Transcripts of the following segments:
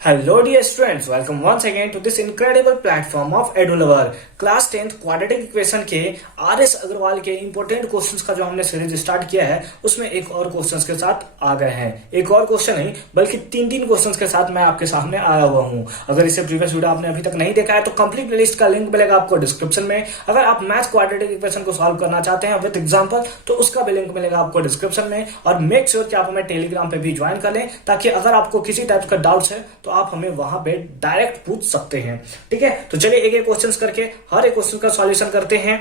Hello dear students, welcome once again to this incredible platform of EduLover. Class 10th quadratic equation के RS. Agarwal के important questions का जो हमने series start किया है उसमें एक और क्वेश्चंस के साथ आ गए हैं। एक और क्वेश्चन नहीं बल्कि तीन क्वेश्चंस के साथ मैं आपके सामने आया हुआ हूं। अगर इससे प्रीवियस वीडियो आपने अभी तक नहीं देखा है तो कंप्लीट प्लेलिस्ट का लिंक मिलेगा आपको डिस्क्रिप्शन में। अगर आप मैथ क्वाड्रेटिक इक्वेशन को सॉल्व करना चाहते हैं विद एग्जाम्पल तो उसका भी लिंक मिलेगा आपको डिस्क्रिप्शन में। और मेक श्योर कि आप हमें टेलीग्राम पे भी ज्वाइन कर लें ताकि अगर आपको किसी टाइप का डाउट्स है तो आप हमें वहां पे डायरेक्ट पूछ सकते हैं। ठीक है, तो चलिए एक एक क्वेश्चंस करके हर एक क्वेश्चन का सॉल्यूशन करते हैं।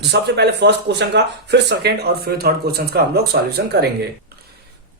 तो सबसे पहले फर्स्ट क्वेश्चन का, फिर सेकंड और फिर थर्ड क्वेश्चन का हम लोग सॉल्यूशन करेंगे।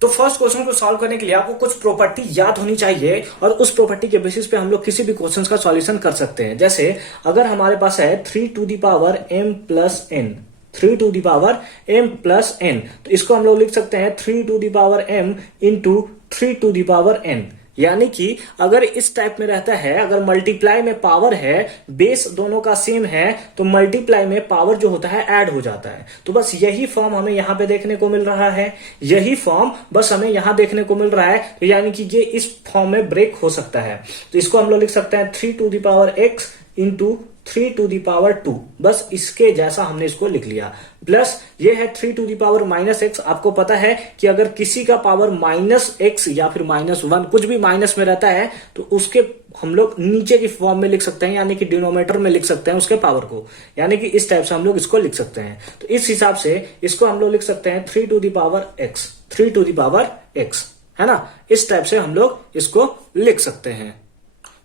तो फर्स्ट क्वेश्चन को सॉल्व करने के लिए आपको कुछ प्रॉपर्टी याद होनी चाहिए और उस प्रॉपर्टी के बेसिस पे हम लोग किसी भी क्वेश्चन का सॉल्यूशन कर सकते हैं। जैसे अगर हमारे पास है 3 to the power m plus n, 3 to the power m plus n, तो इसको हम लोग लिख सकते हैं 3 to the power m into 3 to the power n। यानी कि अगर इस टाइप में रहता है, अगर मल्टीप्लाई में पावर है, बेस दोनों का सेम है, तो मल्टीप्लाई में पावर जो होता है ऐड हो जाता है। तो बस यही फॉर्म हमें यहां पे देखने को मिल रहा है, यही फॉर्म बस हमें यहां देखने को मिल रहा है। तो यानी कि ये इस फॉर्म में ब्रेक हो सकता है। तो इसको हम लोग लिख सकते हैं 3 to the power x into 3 to the power 2। बस इसके जैसा हमने इसको लिख लिया। प्लस ये है 3 to the power minus x. आपको पता है कि अगर किसी का पावर माइनस एक्स या फिर -1 कुछ भी माइनस में रहता है तो उसके हम लोग नीचे की फॉर्म में लिख सकते हैं, यानी कि डिनोमिनेटर में लिख सकते हैं उसके पावर को, यानी कि इस टाइप से हम लोग इसको लिख सकते हैं। तो इस हिसाब से इसको हम लोग लिख सकते हैं 3 to the power x, 3 to the power x, है ना। इस टाइप से हम लोग इसको लिख सकते हैं।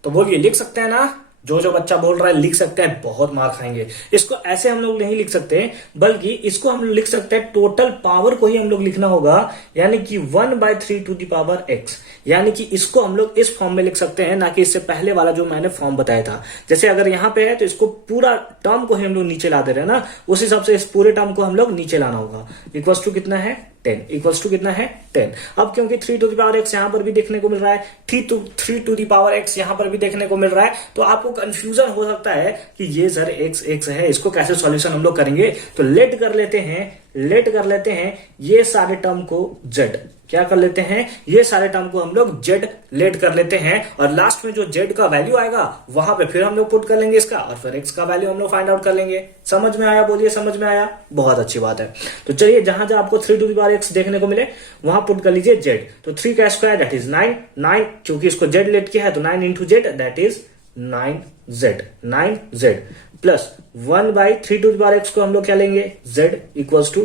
तो बोलिए लिख सकते हैं ना। जो बच्चा बोल रहा है लिख सकते हैं, बहुत मार खाएंगे। इसको ऐसे हम लोग नहीं लिख सकते, बल्कि इसको हम लोग लिख सकते हैं टोटल पावर को ही हम लोग लिखना होगा, यानी कि 1/3 to the power x। यानी कि इसको हम लोग इस फॉर्म में लिख सकते हैं, ना कि इससे पहले वाला जो मैंने फॉर्म बताया था। जैसे अगर यहां पे है तो इसको पूरा टर्म को ही हम लोग नीचे ला दे रहे हैं ना, उस हिसाब से इस पूरे टर्म को हम लोग नीचे लाना होगा। इक्वल्स टू कितना है 10, इक्वल्स टू कितना है 10। अब क्योंकि 3 to the power x यहां पर भी देखने को मिल रहा है, 3 to the power x यहां पर भी देखने को मिल रहा है, तो आपको कंफ्यूजन हो सकता है कि ये सर x है, इसको कैसे सॉल्यूशन हम लोग करेंगे। तो लेट कर लेते हैं ये सारे टर्म को z, क्या कर लेते हैं, ये सारे टर्म को हम लोग z लेट कर लेते हैं। और लास्ट में जो z का वैल्यू आएगा वहां पे फिर हम लोग पुट कर लेंगे इसका, और फिर x का वैल्यू हम लोग फाइंड आउट कर लेंगे। समझ में आया? बोलिए समझ में आया? बहुत अच्छी बात है। तो चलिए जहां जहां आपको 3 to the power x देखने को मिले वहां पुट कर लीजिए z। तो 3 का स्क्वायर दैट इज 9, चूंकि इसको z लेट किया है तो 9 into z that is 9z plus 1/3 to the power x को हम लोग क्या लेंगे, z इक्वल्स टू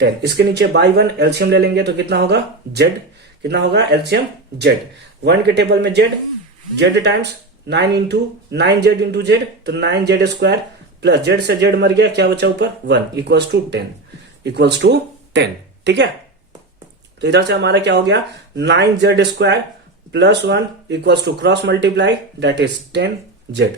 10। इसके नीचे बाई 1 एलसीएम ले लेंगे तो कितना होगा z, कितना होगा एलसीएम z। 1 के टेबल में z times 9 into 9z into z, तो 9z स्क्वायर प्लस z से z मर गया, क्या बचा ऊपर 1 इक्वल्स टू 10। ठीक है, तो इधर से हमारा क्या हो गया 9z square plus 1 equals to cross multiply that is 10z।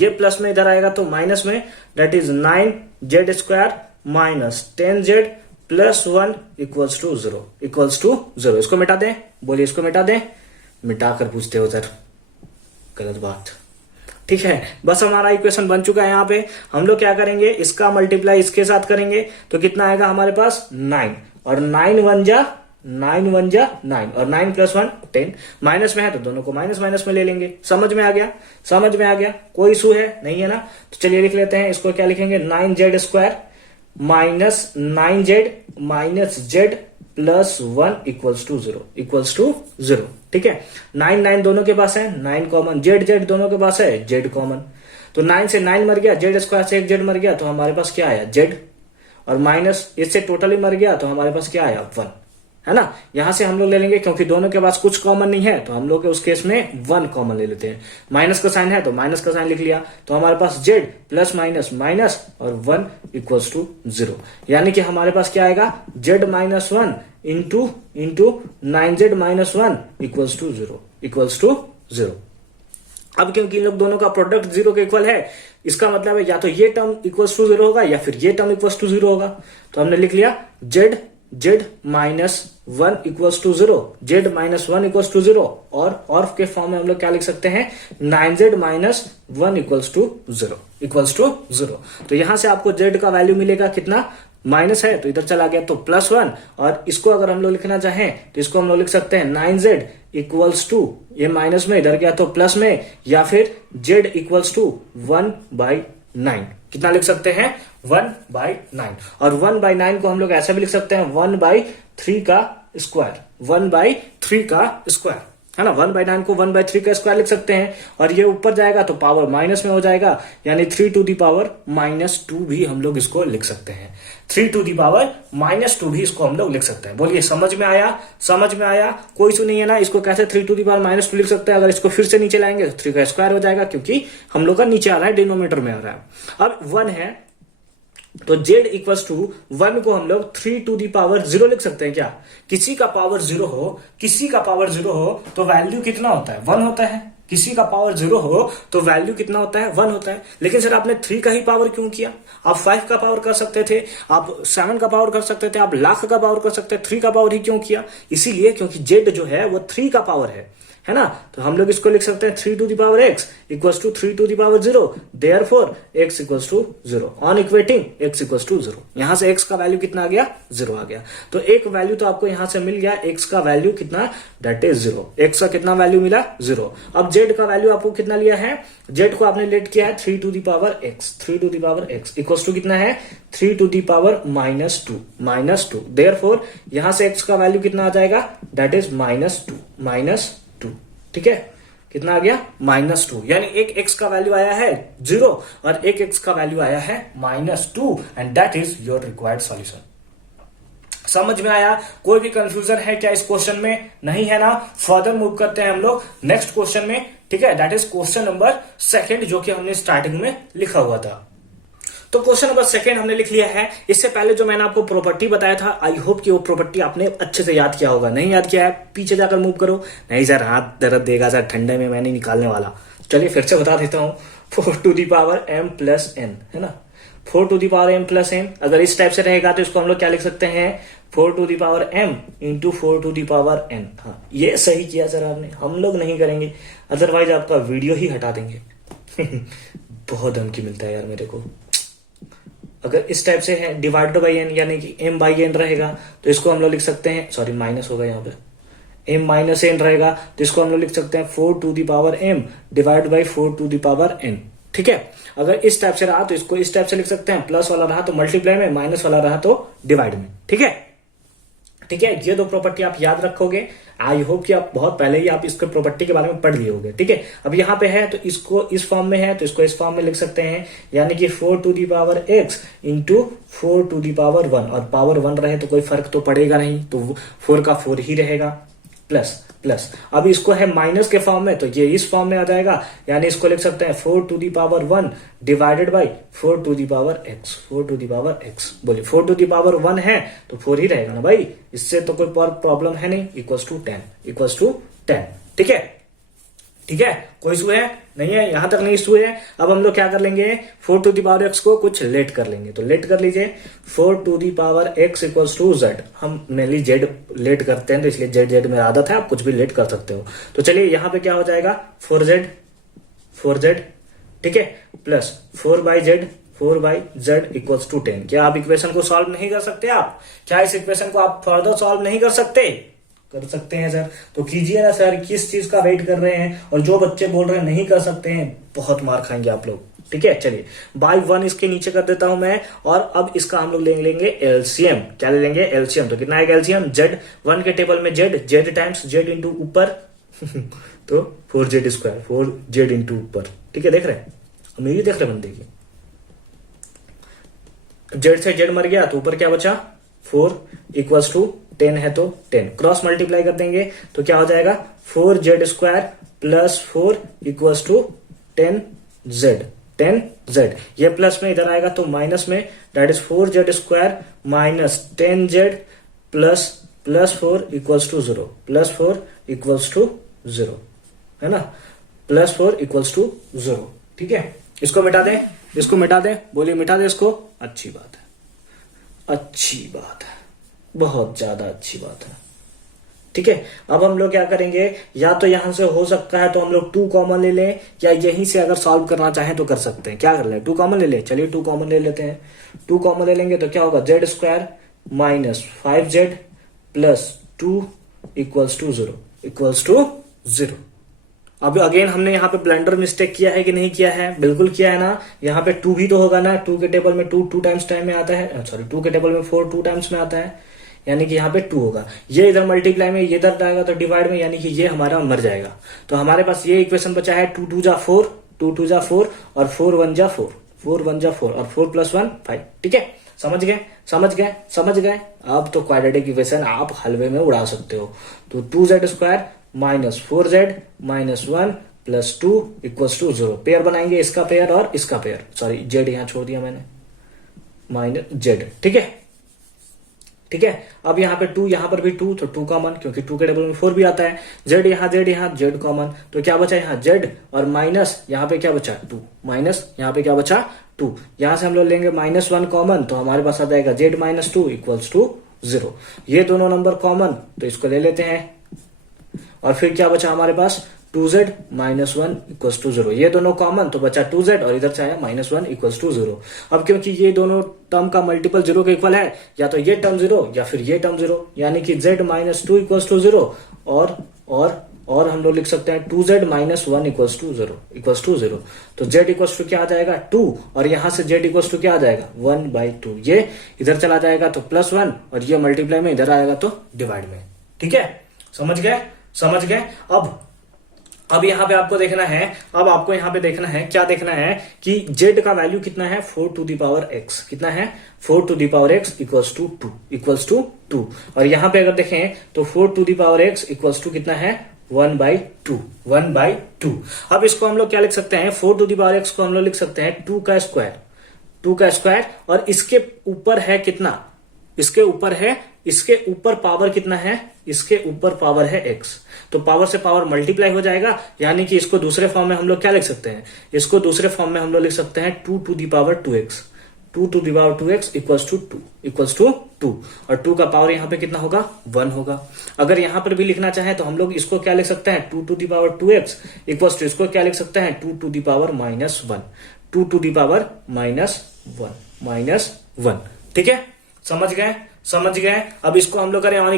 ये प्लस में इधर आएगा तो माइनस में, that is 9z square minus 10z plus 1 equals to 0। इसको मिटा दें, बोलिए इसको मिटा दें। मिटा कर पूछते हो सर, गलत बात। ठीक है, बस हमारा इक्वेशन बन चुका है। यहाँ पे हम लोग क्या करेंगे, इसका मल्टीप्लाई इसके साथ करेंगे तो कितना आएगा हमारे पास 9, और 9 1 जा 9 और 9 प्लस 1 10। माइनस में है तो दोनों को माइनस में ले लेंगे। समझ में आ गया? कोई इशू है नहीं है ना। तो चलिए लिख लेते हैं, इसको क्या लिखेंगे 9z square minus 9z minus z plus 1 equals to 0। ठीक है, 9 दोनों के पास है, 9 कॉमन, z दोनों के पास है, z कॉमन। तो 9 से 9 मर गया, z स्क्वायर से एक z मर गया, तो हमारे पास क्या आया z, और माइनस इससे टोटली मर गया तो हमारे पास क्या आया 1, है ना। यहां से हम लोग ले लेंगे, क्योंकि दोनों के पास कुछ कॉमन नहीं है तो हम लोग उस केस में 1 कॉमन ले लेते हैं। माइनस का साइन है तो माइनस का साइन लिख लिया, तो हमारे पास z प्लस माइनस और 1 इक्वल्स टू 0। यानी कि हमारे पास क्या आएगा z minus 1 into 9z minus 1 equals to 0। अब क्योंकि इन लोग दोनों का प्रोडक्ट 0 के इक्वल है, इसका मतलब है या तो ये टर्म इक्वल्स टू 0 होगा या फिर ये टर्म इक्वल्स टू 0 होगा। तो हमने लिख लिया z minus 1 equals to 0, z minus 1 equals to 0, और के फॉर्म में हम लोग क्या लिख सकते हैं 9z माइनस 1 इक्वल्स टू 0। तो यहां से आपको z का वैल्यू मिलेगा कितना माइनस है तो इधर चला गया तो +1, और इसको अगर हम लोग लिखना चाहें तो इसको हम लोग लिख सकते हैं 9z इक्वल्स टू, ये माइनस में इधर गया तो प्लस में, या फिर z इक्वल्स टू 1/9। कितना लिख सकते हैं? 1/9। और 1/9 को हम लोग ऐसा भी लिख सकते हैं 1/3 का स्क्वायर, 1/3 का स्क्वायर, है ना। 1/9 को 1/3 का स्क्वायर लिख सकते हैं, और ये ऊपर जाएगा तो पावर माइनस में हो जाएगा, यानी 3 टू दी पावर -2 भी हम लोग इसको लिख सकते हैं। 3 टू दी पावर -2 भी इसको हम लोग लिख सकते हैं। बोलिए समझ में आया? समझ में आया? कोई इशू नहीं है ना। इसको कैसे 3 टू दी पावर -2 लिख सकते हैं? अगर इसको फिर से नीचे लाएंगे तो 3 का स्क्वायर हो जाएगा, क्योंकि हम लोग का नीचे आ रहा है, डिनोमिनेटर में आ रहा है। अब 1 है तो z इक्वल्स टू 1 को हम लोग 3 टू दी पावर 0 लिख सकते हैं क्या? किसी का पावर 0 हो, किसी का पावर 0 हो तो वैल्यू कितना होता है? 1 होता है। किसी का पावर 0 हो तो वैल्यू कितना होता है? 1 होता है। लेकिन सर आपने 3 का ही पावर क्यों किया? आप 5 का पावर कर सकते थे, आप 7 का पावर कर सकते थे, आप लाख का पावर कर सकते थे, 3 का पावर ही क्यों किया? इसीलिए क्योंकि z जो है वो 3 का पावर है ना। तो हम लोग इसको लिख सकते हैं 3 to the power x equals to 3 to the power 0, therefore x equals to 0, on equating x equals to 0। यहां से x का वैल्यू कितना आ गया? 0 आ गया। तो एक वैल्यू तो आपको यहां से मिल गया, x का वैल्यू कितना? That is 0। x का कितना वैल्यू मिला? 0। अब z का वैल्यू आपको कितना लिया है? z को आपने लेट किया है 3 to the power x, 3 to the power x equals to कितना है? 3 टू दी पावर -2, देयरफॉर यहां से x का वैल्यू कितना आ जाएगा? That is -2। ठीक है, कितना आ गया? -2। यानी एक x का वैल्यू आया है 0 और एक x का वैल्यू आया है -2, and that is your required solution. समझ में आया? कोई भी कंफ्यूजन है क्या इस क्वेश्चन में? नहीं है ना। फर्दर मूव करते हैं हम लोग नेक्स्ट क्वेश्चन में। ठीक है, दैट इज क्वेश्चन नंबर 2, जो कि हमने स्टार्टिंग में लिखा हुआ था। तो क्वेश्चन नंबर 2 हमने लिख लिया है। इससे पहले जो मैंने आपको प्रॉपर्टी बताया था, आई होप कि वो प्रॉपर्टी आपने अच्छे से याद किया होगा। नहीं याद किया है, पीछे जाकर मूव करो। नहीं सर हाथ दर्द देगा सर, ठंडे में मैं नहीं निकालने वाला। चलिए फिर से बता देता हूं। 4 to the power m plus n, है ना। 4 to the power m plus n अगर इस टाइप से रहेगा तो इसको हम लोग क्या लिख सकते हैं? 4 to the power m into 4 to the power n। हाँ, ये सही किया सर आपने। हम लोग नहीं करेंगे, अदरवाइज आपका वीडियो ही हटा देंगे। बहुत धमकी मिलता है यार मेरे को। अगर इस टाइप से है डिवाइडेड बाई n, यानी कि m बाई n रहेगा तो इसको हम लोग लिख सकते हैं, सॉरी माइनस होगा यहाँ पे, m माइनस n रहेगा तो इसको हम लोग लिख सकते हैं 4 to the power m divide by 4 to the power n। ठीक है, अगर इस टाइप से रहा तो इसको इस टाइप से लिख सकते हैं, प्लस वाला रहा तो मल्टीप्लाई में, माइनस वाला रहा तो डिवाइड में। ठीक है, ठीक है, ये 2 प्रॉपर्टी आप याद रखोगे। आई होप कि आप बहुत पहले ही आप इसके प्रॉपर्टी के बारे में पढ़ लिए होंगे। ठीक है, अब यहाँ पे है तो इसको इस फॉर्म में है तो इसको इस फॉर्म में लिख सकते हैं, यानी कि 4 to the power x into 4 to the power 1, और पावर 1 रहे तो कोई फर्क तो पड़ेगा नहीं, तो 4 का 4 ही रहेगा, प्लस प्लस। अब इसको है माइनस के फॉर्म में तो ये इस फॉर्म में आ जाएगा, यानी इसको लिख सकते हैं 4 to the power 1 divided by 4 to the power x, 4 to the power x। बोलिए 4 टू दी पावर 1 है तो 4 ही रहेगा ना भाई, इससे तो कोई प्रॉब्लम है नहीं। Equals to 10। ठीक है, ठीक है, कोई इशू है? नहीं है, यहां तक नहीं इशू है। अब हम लोग क्या कर लेंगे? 4 टू दी पावर x को कुछ लेट कर लेंगे, तो लेट कर लीजिए 4 to the power x equals to z। हम मेनली z लेट करते हैं तो इसलिए z मेरा आदत है, आप कुछ भी लेट कर सकते हो। तो चलिए यहाँ पे क्या हो जाएगा? 4z, ठीक है, plus 4 by z equals to 10। क्या आप इक्वेशन को सॉल्व नहीं कर सकते? आप क्या इस इक्वेशन को आप फर्दर सॉल्व नहीं कर सकते? कर सकते हैं सर, तो कीजिए ना सर, किस चीज का वेट कर रहे हैं? और जो बच्चे बोल रहे हैं नहीं कर सकते हैं, बहुत मार खाएंगे आप लोग। ठीक है, चलिए बाई 1 इसके नीचे कर देता हूं मैं, और अब इसका हम लोग ले लेंगे एलसीएम। क्या ले लेंगे? एलसीएम। तो कितना आएगा एलसीएम? z1 के टेबल में z टाइम्स z इंटू ऊपर तो 4z स्क्वायर, 4z इंटू ऊपर। ठीक है, देख रहे हैं, अमीरी देख रहे बंदे की। z से z मर गया तो ऊपर क्या बचा? 4 इक्वल्स टू 10 है तो 10, क्रॉस मल्टीप्लाई कर देंगे तो क्या हो जाएगा? 4z square plus 4 equals to 10z। ये प्लस में इधर आएगा तो माइनस में, that is 4z square minus 10z plus 4 equals to 0, plus 4 equals to 0, है ना, प्लस 4 इक्वल्स टू 0। ठीक है, इसको मिटा दें, इसको मिटा दें, बोलिए मिटा दें इसको। अच्छी बात है, अच्छी बात है, बहुत ज्यादा अच्छी बात है। ठीक है। अब हम लोग क्या करेंगे, या तो यहां से हो सकता है तो हम लोग 2 कॉमन ले लें, या यहीं से अगर सॉल्व करना चाहें तो कर सकते हैं। क्या कर ले, 2 कॉमन ले लें। चलिए 2 कॉमन ले लेते हैं। 2 कॉमन ले लेंगे तो क्या होगा, z square minus 5z plus 2 equals to 0। अब अगेन हमने यहाँ पे ब्लेंडर मिस्टेक किया है कि नहीं किया है, बिल्कुल किया है ना। यहाँ पे 2 भी तो होगा ना, 2 के टेबल में 2 टाइम्स टाइम में आता है, सॉरी 2 के टेबल में 4 2 टाइम्स में आता है, यानी कि यहाँ पे 2 होगा। ये इधर मल्टीप्लाई में, ये इधर जाएगा तो डिवाइड में, यानी कि ये हमारा मर जाएगा। तो हमारे पास ये इक्वेशन बचा है 2 2 जा 4, 2 2 जा 4 और 4 1 जा 4, 4 1 जा 4 और 4 + 1 5। ठीक है, समझ गए। अब तो क्वाड्रेटिक इक्वेशन आप हलवे में उड़ा सकते हो। तो 2z² minus 4z minus 1 plus 2 equals to 0। Pair बनाएंगे, इसका पेयर और इसका पेयर, सॉरी जेड यहां छोड़ दिया मैंने, माइनस जेड। ठीक है। अब यहाँ पे 2, यहाँ पर भी 2, तो 2 कॉमन, क्योंकि 2 के टेबल में 4 भी आता है। जेड यहाँ जेड कॉमन, तो क्या बचा यहाँ जेड और माइनस यहाँ पे क्या बचा 2, माइनस यहाँ पे क्या बचा 2। यहां से हम लोग लेंगे -1 कॉमन, तो हमारे पास आ जाएगा जेड माइनस 2 इक्वल्स टू 0। ये दोनों नंबर कॉमन, तो इसको ले लेते हैं। और फिर क्या बचा हमारे पास 2z माइनस 1 इक्वल्स टू 0। ये दोनों कॉमन, तो बचा 2z और इधर से आया -1 इक्वल्स टू 0। अब क्योंकि ये दोनों टर्म का मल्टीपल 0 के इक्वल है, या तो ये टर्म 0 या फिर ये टर्म 0, यानी कि z माइनस 2 इक्वल्स टू 0 और हम लोग लिख सकते हैं 2z माइनस 1 इक्वल्स टू 0। तो z इक्वल्स टू क्या आ जाएगा 2, और यहां से z इक्वल्स टू क्या आ जाएगा 1/2। ये इधर चला जाएगा तो +1, और ये मल्टीप्लाई में इधर आएगा तो डिवाइड में। ठीक है, समझ गए। अब यहाँ पे आपको देखना है, क्या देखना है कि z का वैल्यू कितना है 4 टू द पावर x, कितना है 4 to the power x equals to 2। और यहाँ पे अगर देखें तो 4 to the power x equals to कितना है 1/2। अब इसको हम लोग क्या लिख सकते हैं, 4 टू द पावर x को हम लोग लिख सकते हैं 2 का स्क्वायर, और इसके ऊपर है कितना, इसके ऊपर पावर कितना है, इसके ऊपर पावर है x, तो पावर से पावर मल्टीप्लाई हो जाएगा, यानी कि इसको दूसरे फॉर्म में हम लोग क्या लिख सकते हैं, इसको दूसरे फॉर्म में हम लोग लिख सकते हैं 2 to the power 2x, 2 to the power 2x equals to 2, और 2 का पावर यहाँ पे कितना होगा 1 होगा। अगर यहाँ पर भी लिखना चाहे तो हम लोग इसको क्या लिख सकते हैं 2 to the power 2x equals to, इसको क्या लिख सकते हैं 2 to the power -1, 2 to the power -1। ठीक है, समझ गए। अब इसको हम लोग करें ऑन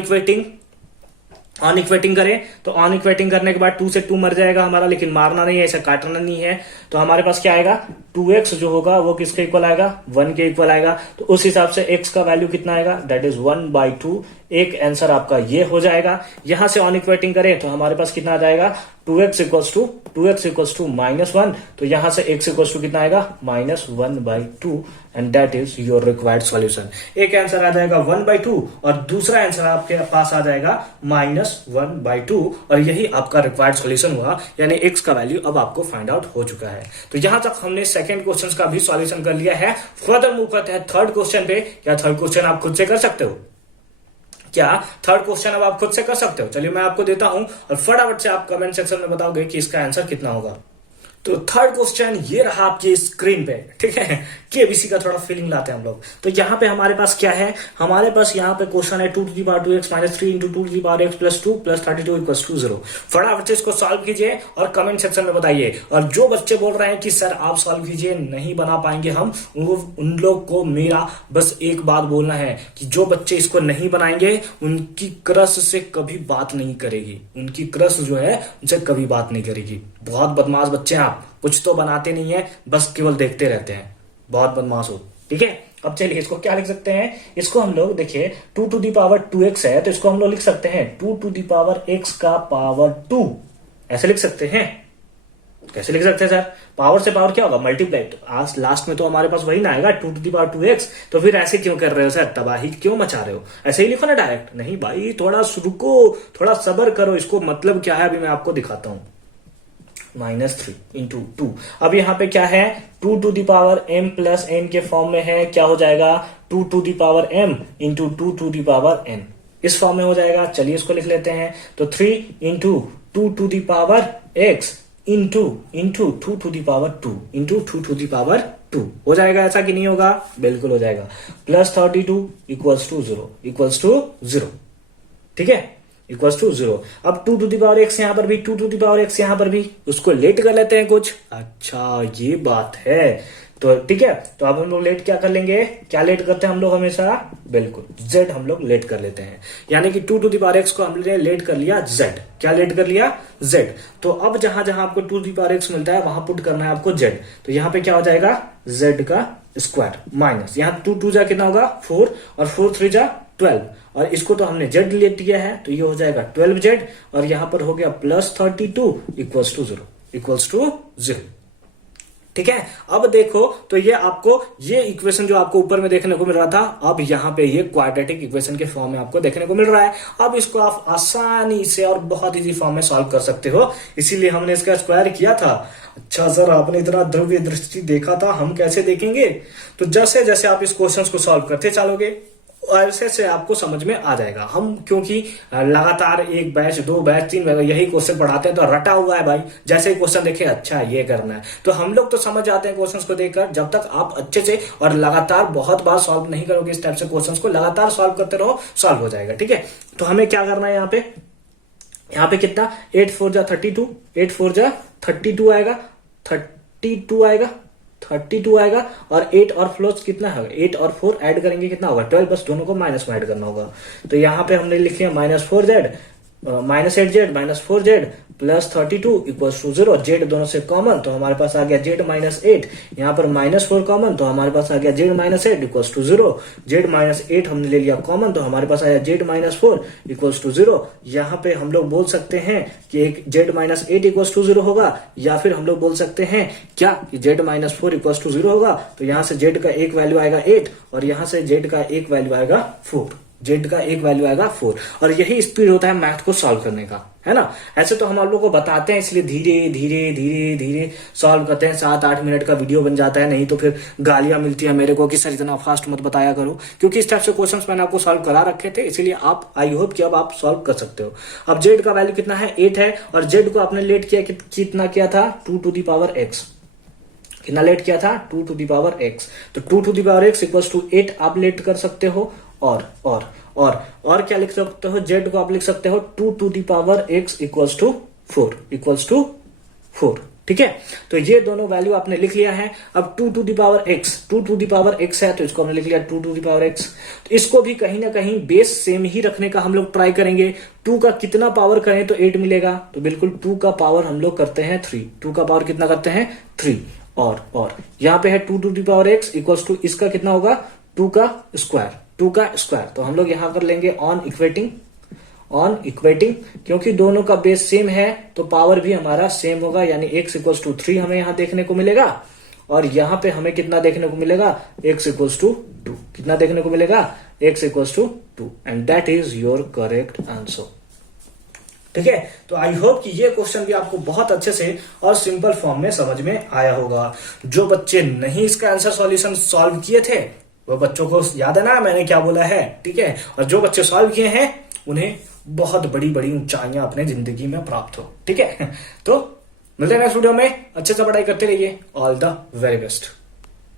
इक्वेटिंग करें, तो ऑन इक्वेटिंग करने के बाद 2 से 2 मर जाएगा हमारा, लेकिन मारना नहीं है, ऐसा काटना नहीं है। तो हमारे पास क्या आएगा 2x जो होगा वो किसके इक्वल आएगा 1 के इक्वल आएगा। तो उस हिसाब से x का वैल्यू कितना आएगा, दैट इज 1/2। एक आंसर आपका ये हो जाएगा। यहां से ऑन इक्वेटिंग करें तो हमारे पास कितना आ जाएगा 2x इक्वल्स टू -1, तो यहां से x इक्वल्स टू कितना आएगा -1/2, and that is your required solution. एक आंसर आ जाएगा 1/2 और दूसरा आंसर आपके पास आ जाएगा -1/2, और यही आपका रिक्वायर्ड सॉल्यूशन हुआ, यानी x का वैल्यू अब आपको फाइंड आउट हो चुका है। तो यहां तक हमने सेकंड क्वेश्चन का भी सॉल्यूशन कर लिया है। फर्दर मूव करते हैं थर्ड क्वेश्चन पे। क्या थर्ड क्वेश्चन आप खुद से कर सकते हो? चलिए मैं आपको देता हूं, और फटाफट से आप कमेंट सेक्शन में बताओगे कि इसका आंसर कितना होगा। तो थर्ड क्वेश्चन ये रहा आपकी स्क्रीन पे, ठीक है। केबीसी का थोड़ा फीलिंग लाते हैं हम लोग। तो यहाँ पे हमारे पास क्या है, हमारे पास यहाँ पे क्वेश्चन है 2 to the power 2x minus 3 into 2 to the power x plus 2 plus 32 equals to 0। फटाफट से इसको सॉल्व कीजिए और कमेंट सेक्शन में बताइए। और जो बच्चे बोल रहे हैं कि सर आप सॉल्व कीजिए, नहीं बना पाएंगे हम, उन लोग को मेरा बस एक बात बोलना है कि जो बच्चे इसको नहीं बनाएंगे उनकी क्रश से कभी बात नहीं करेगी, उनकी क्रश जो है उनसे कभी बात नहीं करेगी। बहुत बदमाश बच्चे हैं आप, कुछ तो बनाते नहीं है, बस केवल देखते रहते हैं, बहुत बदमाश हो। ठीक है, अब चलिए इसको क्या लिख सकते हैं, इसको हम लोग देखिए 2 टू द पावर 2x है, तो इसको हम लोग लिख सकते हैं 2 टू द पावर x का पावर 2, ऐसे लिख सकते हैं। कैसे लिख सकते हैं सर? पावर से पावर क्या होगा मल्टीप्लाई, तो आज लास्ट में तो हमारे पास वही ना आएगा 2 टू द पावर 2x। तो फिर ऐसे क्यों कर रहे हो सर, तबाही क्यों मचा रहे हो? ऐसे ही लिखो ना डायरेक्ट। नहीं भाई, थोड़ा रुको, थोड़ा सब्र करो, इसको मतलब क्या है अभी मैं आपको दिखाता हूं। -3 इंटू 2, अब यहाँ पे क्या है 2 to the power m plus n के फॉर्म में है, क्या हो जाएगा 2 to the power m into 2 to the power n, इस फॉर्म में हो जाएगा। चलिए इसको लिख लेते हैं, तो 3 into 2 to the power x into 2 to the power 2 into 2 to the power 2 हो जाएगा। ऐसा कि नहीं होगा? बिल्कुल हो जाएगा। प्लस 32 इक्वल्स टू 0 ठीक है। Equal to 0। अब 2 टू दी पावर x यहाँ पर भी, 2 टू दी पावर x यहाँ पर भी, उसको लेट कर लेते हैं कुछ। अच्छा ये बात है, तो ठीक है। तो अब हम लोग लेट क्या कर लेंगे, क्या लेट करते हैं हम लोग हमेशा, बिल्कुल z हम लोग लेट कर लेते हैं। यानी कि 2 टू दी पावर x को हमने लेट कर लिया z। क्या लेट कर लिया, z। तो अब जहां जहां आपको 2 टू दी पावर x मिलता है वहां पुट करना है आपको z। तो यहाँ पे क्या हो जाएगा, z का स्क्वायर माइनस, यहाँ 2 टू जा कितना होगा 4, और 4 3 जा 12, और इसको तो हमने z ले लिया है तो ये हो जाएगा 12z, और यहां पर हो गया प्लस 32 इक्वल्स टू 0। ठीक है। अब देखो तो ये आपको ये इक्वेशन जो आपको ऊपर में देखने को मिल रहा था, अब यहाँ पे ये क्वाड्रेटिक इक्वेशन के फॉर्म में आपको देखने को मिल रहा है। अब इसको आप आसानी से और बहुत इजी फॉर्म में सॉल्व कर सकते हो, इसीलिए हमने इसका स्क्वायर किया था। अच्छा सर आपने इतना द्रव्य दृष्टि देखा था, हम कैसे देखेंगे? तो जैसे जैसे आप इस क्वेश्चन को सॉल्व करते चलोगे ऐसे से आपको समझ में आ जाएगा। हम क्योंकि लगातार 1 बैच 2 बैच 3 बैच यही क्वेश्चन पढ़ाते हैं, तो रटा हुआ है भाई। जैसे ही क्वेश्चन देखे अच्छा ये करना है, तो हम लोग तो समझ जाते हैं क्वेश्चंस को देखकर। जब तक आप अच्छे से और लगातार बहुत बार सॉल्व नहीं करोगे इस टाइप से क्वेश्चंस को, लगातार सॉल्व करते रहो, सॉल्व हो जाएगा। ठीक है। तो हमें क्या करना है यहाँ पे कितना 8 4 जा 32, 8 4 जा 32 आएगा, 32 आएगा, 32 आएगा, और 8 और 4 कितना है, 8 और 4 ऐड करेंगे कितना होगा 12, बस दोनों को माइनस में ऐड करना होगा। तो यहाँ पे हमने लिख लिया -4z -8z -4z plus 32 equal to 0। z दोनों से कॉमन तो हमारे पास आ गया z -8, यहाँ पर -4 कॉमन तो हमारे पास आ गया z -8 इक्वल टू 0। z -8 हमने ले लिया कॉमन तो हमारे पास आया z -4 इक्वल टू 0। यहाँ पे हम लोग बोल सकते हैं कि एक z -8 इक्वल टू 0 होगा, या फिर हम लोग बोल सकते हैं क्या कि z -4 इक्वल टू 0 होगा। तो यहाँ से z का एक वैल्यू आएगा 8, और यहाँ से z का एक वैल्यू आएगा 4, z का एक वैल्यू आएगा 4। और यही स्पीड होता है मैथ को सॉल्व करने का, है ना। ऐसे तो हम आप लोगों को बताते हैं, इसलिए धीरे धीरे धीरे धीरे सॉल्व करते हैं। 7-8 मिनट का वीडियो बन जाता है, नहीं तो फिर गालियां मिलती है मेरे को कि सर इतना फास्ट मत बताया करो, क्योंकि इस टाइप से क्वेश्चंस मैंने आपको सॉल्व करा रखे थे, इसीलिए आप आई होप कि अब आप सॉल्व कर सकते हो। अब z का वैल्यू कितना है 8 है, और z को आपने लेट किया कितना किया था 2 टू दी पावर x। कितना लेट किया था 2 टू दी पावर x। तो 2 to the power x equal to 8 आप लेट कर सकते हो, और क्या लिख सकते हो, z को आप लिख सकते हो 2 to the power x equals to 4। ठीक है। तो ये दोनों वैल्यू आपने लिख लिया है। अब 2 टू दी पावर x है, तो इसको हमने लिख लिया 2 टू दी पावर x। तो इसको भी कहीं ना कहीं बेस सेम ही रखने का हम लोग ट्राई करेंगे। 2 का कितना पावर करें तो 8 मिलेगा, तो बिल्कुल 2 का पावर हम लोग करते हैं 3। 2 का पावर कितना करते हैं 3, और यहाँ पे है 2 to the power x equals to इसका कितना होगा 2 का स्क्वायर। तो हम लोग यहां कर लेंगे ऑन इक्वेटिंग, क्योंकि दोनों का बेस सेम है तो पावर भी हमारा सेम होगा, यानी x इक्वल्स टू 3 हमें यहां देखने को मिलेगा, और यहां पे हमें कितना देखने को मिलेगा x इक्वल्स टू 2। कितना देखने को मिलेगा x equals to 2, and that is your correct answer. ठीक है। तो आई होप कि ये क्वेश्चन भी आपको बहुत अच्छे से और सिंपल फॉर्म में समझ में आया होगा। जो बच्चे नहीं इसका आंसर सॉल्यूशन सॉल्व किए थे वो बच्चों को याद है ना मैंने क्या बोला है, ठीक है। और जो बच्चे सॉल्व किए हैं उन्हें बहुत बड़ी बड़ी ऊंचाइयां अपने जिंदगी में प्राप्त हो। ठीक है। तो मिलते हैं नेक्स्ट वीडियो में, अच्छे से पढ़ाई करते रहिए। All the very best.